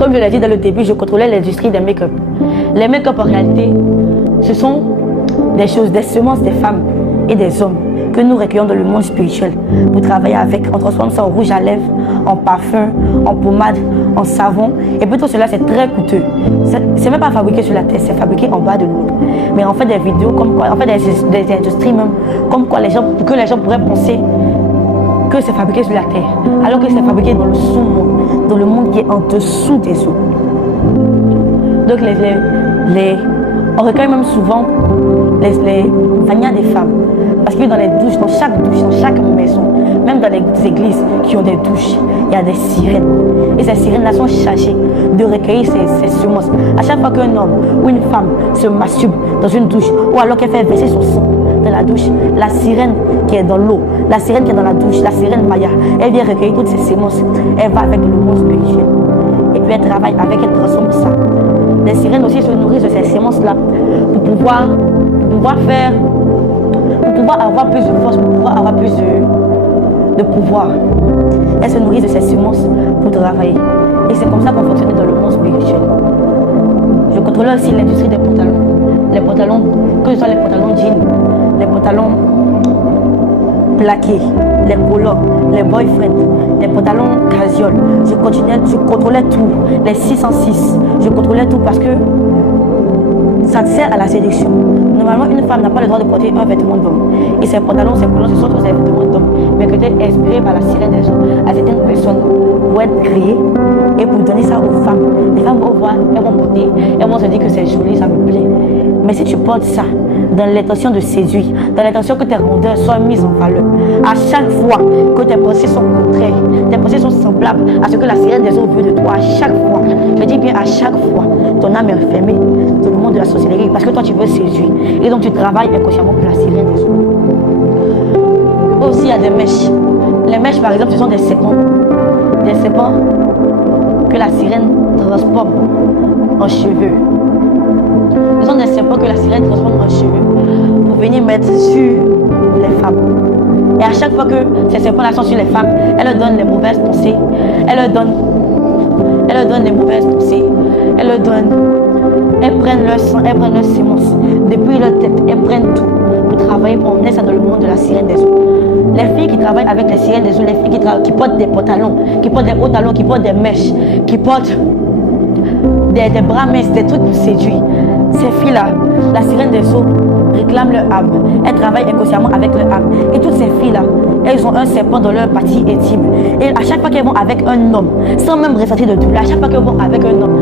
Comme je l'ai dit dans le début, je contrôlais l'industrie des make-up. Les make-up en réalité, ce sont des choses, des semences des femmes et des hommes que nous recueillons dans le monde spirituel pour travailler avec. On transforme ça en rouge à lèvres, en parfum, en pommade, en savon. Et puis tout cela, c'est très coûteux. C'est même pas fabriqué sur la terre, c'est fabriqué en bas de l'eau. Mais on fait des vidéos comme quoi, on fait des industries même, comme quoi que les gens pourraient penser que c'est fabriqué sur la terre, alors que c'est fabriqué dans le sous-monde, dans le monde qui est en dessous des eaux. Donc on recueille même souvent les vanias des femmes. Parce que dans les douches, dans chaque maison, même dans les églises qui ont des douches, il y a des sirènes. Et ces sirènes-là sont chargées de recueillir ces semences. À chaque fois qu'un homme ou une femme se masturbe dans une douche, ou alors qu'elle fait verser son sang dans la douche, la sirène qui est dans l'eau, la sirène qui est dans la douche, la sirène Maya, elle vient recueillir toutes ces semences. Elle va avec le monde spirituel. Et puis elle travaille avec, elle transforme ça. Les sirènes aussi se nourrissent de ces semences-là pour pouvoir avoir plus de force, pour pouvoir avoir plus de pouvoir. Elles se nourrissent de ces semences pour travailler. Et c'est comme ça qu'on fonctionne dans le monde spirituel. Je contrôlais aussi l'industrie des pantalons. Les pantalons, que ce soit les pantalons jeans, les pantalons plaqués, les collants, les boyfriends, les pantalons casual. Je contrôlais tout. Les 606, je contrôlais tout parce que ça sert à la séduction. Normalement, une femme n'a pas le droit de porter un vêtement d'homme. Et ses pantalons, ses collants, ce sont tous des vêtements d'homme, mais que tu es inspiré par la sirène des hommes à certaines personnes pour être créées et pour donner ça aux femmes. Les femmes vont voir, elles vont porter, elles vont se dire que c'est joli, ça me plaît. Mais si tu portes ça dans l'intention de séduire, dans l'intention que tes rondeurs soient mises en valeur, à chaque fois que tes pensées sont contraires, tes pensées sont semblables à ce que la sirène des eaux veut de toi, à chaque fois, je dis bien à chaque fois, ton âme est enfermée dans le monde de la sorcellerie parce que toi tu veux séduire. Et donc tu travailles inconsciemment pour la sirène des eaux. Aussi il y a des mèches. Les mèches par exemple ce sont des serpents. Des serpents que la sirène transforme en cheveux. Ce sont des serpents que la sirène transforme en cheveux pour venir mettre sur les femmes. Et à chaque fois que ces serpents-là sont sur les femmes, elles leur donnent les mauvaises pensées. Elles leur donnent les mauvaises pensées. Elles prennent leur sang, elles prennent leur sémence. Depuis leur tête, elles prennent tout pour travailler, pour emmener ça dans le monde de la sirène des eaux. Les filles qui travaillent avec les sirènes des eaux, les filles qui portent des pantalons, qui portent des hauts talons, qui portent des mèches, qui portent des bras minces, des trucs pour séduire. Ces filles-là, la sirène des eaux réclame leur âme. Elles travaillent inconsciemment avec leur âme. Et toutes ces filles-là, elles ont un serpent dans leur partie intime. Et à chaque fois qu'elles vont avec un homme, sans même ressentir de douleur, à chaque fois qu'elles vont avec un homme,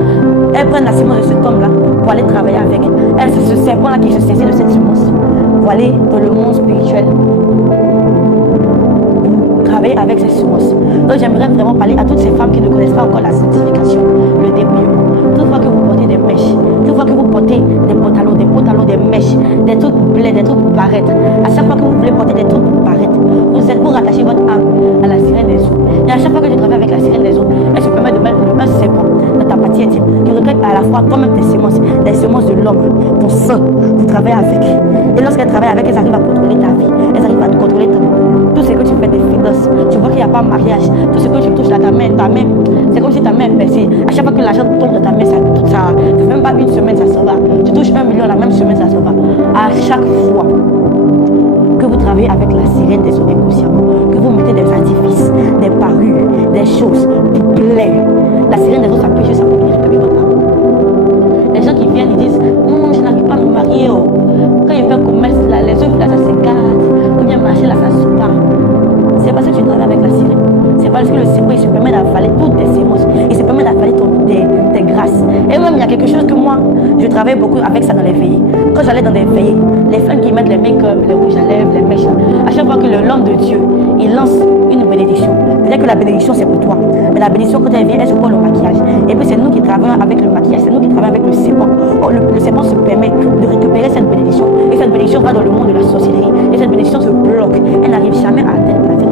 elles prennent la semence de cet homme-là pour aller travailler avec. Elles, c'est ce serpent-là qui se saisit de cette semence pour aller dans le monde spirituel. Travailler avec ces semences. Donc j'aimerais vraiment parler à toutes ces femmes qui ne connaissent pas encore la sanctification, le débrouillement. Toutefois que vous portez des mèches, toutefois que vous portez des pantalons, des mèches, des trucs blés, des trucs pour paraître. À chaque fois que vous voulez porter des trucs pour paraître, vous rattachez votre âme à la sirène des eaux. Et à chaque fois que tu travailles avec la sirène des eaux, elle se permet de mettre un serpent dans ta partie intime qui recueille à la fois toi-même tes semences, les semences de l'homme, ton sang, vous travaillez avec. Et lorsqu'elle travaille avec, elles arrivent à contrôler ta vie, elles arrivent à contrôler tout ce que tu fais des finances. Tu vois qu'il n'y a pas de mariage. Tout ce que tu touches là, ta main, c'est comme si ta main est percée. À chaque fois que l'argent tombe dans ta main, ça fait même pas une semaine, ça s'en va. Tu touches 1 million la même semaine, ça s'en va. À chaque fois que vous travaillez avec la sirène des eaux inconsciemment, que vous mettez des artifices, des parures, des choses pour plaire, la sirène des eaux s'appuie juste pour récupérer votre âme. Les gens qui viennent, ils disent non, je n'arrive pas à me marier. Oh. Quand ils font commerce, là, les œufs là, ça s'écarte. Quand ils viennent marcher là, ça se part. C'est parce que tu travailles avec la sirène. C'est parce que le serpent, il se permet d'avaler toutes tes sémences. Il se permet d'avaler tes grâces. Et même, il y a quelque chose que moi, je travaille beaucoup avec ça dans les veillées. Quand j'allais dans des veillées, les femmes qui mettent les make-up, les rouges à lèvres, les mèches, à chaque fois que l'homme de Dieu, il lance une bénédiction. Peut-être que la bénédiction, c'est pour toi. Mais la bénédiction, quand elle vient, elle se colle au maquillage. Et puis, c'est nous qui travaillons avec le maquillage. C'est nous qui travaillons avec le serpent. Oh, le serpent se permet de récupérer cette bénédiction. Et cette bénédiction va dans le monde de la sorcellerie. Et cette bénédiction se bloque. Elle n'arrive jamais à atteindre la vie.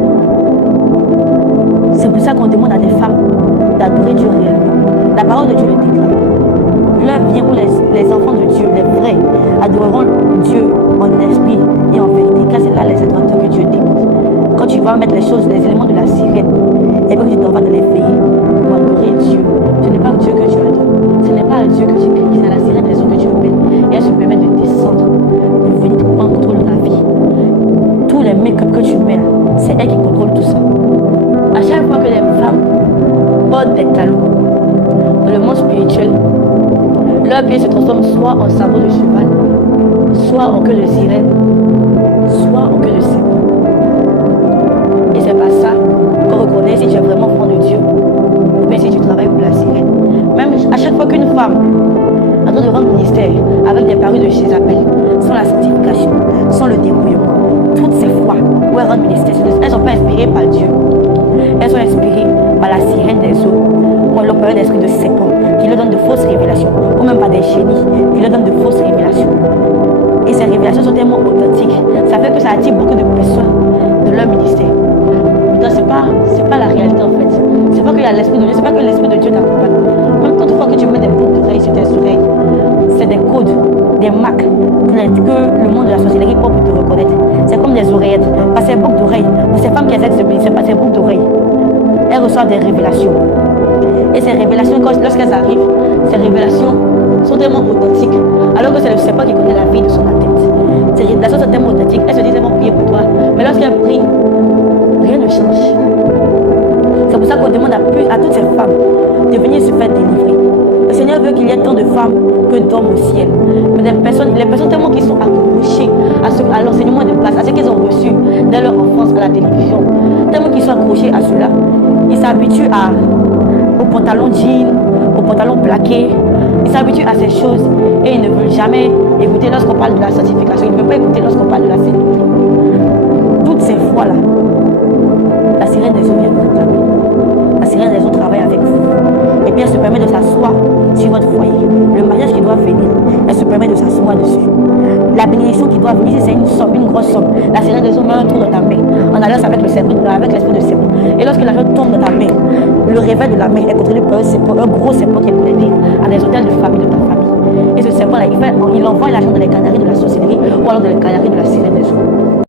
C'est pour ça qu'on demande à des femmes d'adorer Dieu réellement. La parole de Dieu le déclare. L'heure vient où les enfants de Dieu, les vrais, adoreront Dieu en esprit et en vérité. Car c'est là les adorateurs que Dieu demande. Quand tu vas mettre les choses, les éléments de la sirène, et puis que tu t'en vas dans les veillées pour adorer Dieu, ce n'est pas Dieu que yeux que tu cries, c'est à la sirène des eaux que tu appelles. Et elle se permet de descendre pour venir prendre contrôle de ta vie. Tous les make-up que tu mets, c'est elle qui contrôle tout ça. À chaque fois que les femmes portent des talons dans le monde spirituel, leurs pieds se transforment soit en sabot de cheval, soit en queue de sirène, soit en queue de serpent. Et c'est pas ça qu'on reconnaît si tu es vraiment enfant de Dieu, ou bien si tu travailles pour la sirène. Même à chaque fois qu'une femme a droit de rendre ministère avec des parures de Jézabel, sans la sanctification, sans le débrouillement, toutes ces fois où elles rendent ministère, elles ne sont pas inspirées par Dieu. Elles sont inspirées par la sirène des eaux, ou l'opéra d'esprit de serpent, qui leur donne de fausses révélations, ou même par des génies, qui leur donnent de fausses révélations. Et ces révélations sont tellement authentiques, ça fait que ça attire beaucoup de personnes de leur ministère. Donc c'est pas la réalité en fait. C'est pas qu'il y a l'esprit de Dieu, c'est pas que l'esprit de Dieu t'accompagne. Même quand tu vois que tu mets des boucles d'oreilles sur tes oreilles, c'est des codes, des marques que le monde de la sorcellerie porte pour te reconnaître. C'est comme des oreillettes, pas ces boucles d'oreilles. Pour ces femmes qui essaient de se bénir, c'est pas ces boucles d'oreilles. Elles reçoivent des révélations. Et ces révélations, lorsqu'elles arrivent, ces révélations sont tellement authentiques. Alors que c'est le serpent qui connaît la vie de son tête. Ces révélations sont tellement authentiques. Elles se disent elles vont prier pour toi. Mais lorsqu'elles prient, rien ne change. C'est pour ça qu'on demande à toutes ces femmes de venir se faire délivrer. Le Seigneur veut qu'il y ait tant de femmes que d'hommes au ciel. Mais les personnes tellement qui sont accrochées à l'enseignement de grâce, à ce qu'ils ont reçu dès leur enfance à la télévision, tellement qu'ils sont accrochés à cela, ils s'habituent aux pantalons jeans, aux pantalons plaqués, ils s'habituent à ces choses et ils ne veulent jamais écouter lorsqu'on parle de la sanctification, ils ne veulent pas écouter lorsqu'on parle de la sainteté. Toutes ces fois-là, la sirène des eaux vient vous réclamer. La sirène des eaux travaille avec vous. Et puis elle se permet de s'asseoir sur votre foyer. Le mariage qui doit venir, elle se permet de s'asseoir dessus. La bénédiction qui doit venir, si c'est une somme, une grosse somme, la sirène des eaux met un trou dans ta main, en alliance avec l'esprit de serpent. Et lorsque l'argent tombe dans ta main, le réveil de la main est contrôlé par un gros serpent qui est connecté à des hôtels de famille de ta famille. Et ce serpent-là, il envoie l'argent dans les canaries de la sorcellerie ou alors dans les canaries de la sirène des eaux.